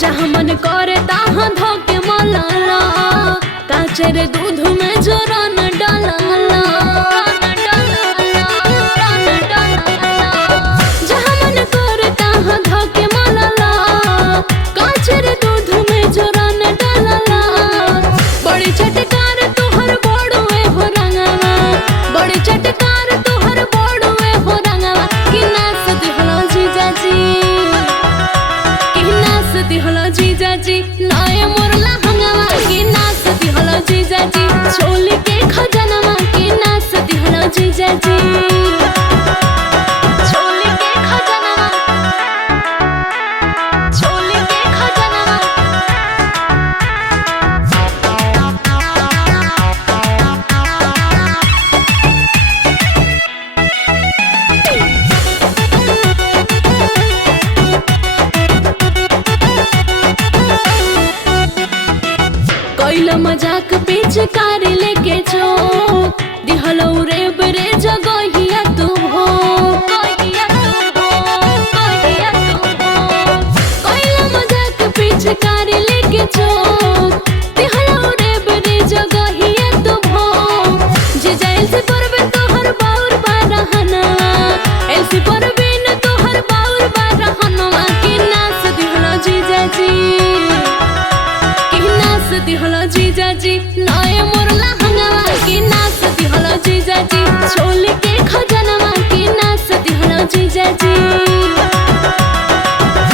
जहाँ मन करे तहाँ धोके मलाला, काचर दूध में जोरन डालाला। जहाँ मन करे तहाँ धोके मलाला, काचर दूध में जोरन डालाला। बड़ी चटकार तोहर बड़ुए हो रंगवा, बड़ी चटकार तोहर बड़ुए हो रंगवा। कि नाच दिहलो जीजाजी, कि नाच दिहलो जीजाजी।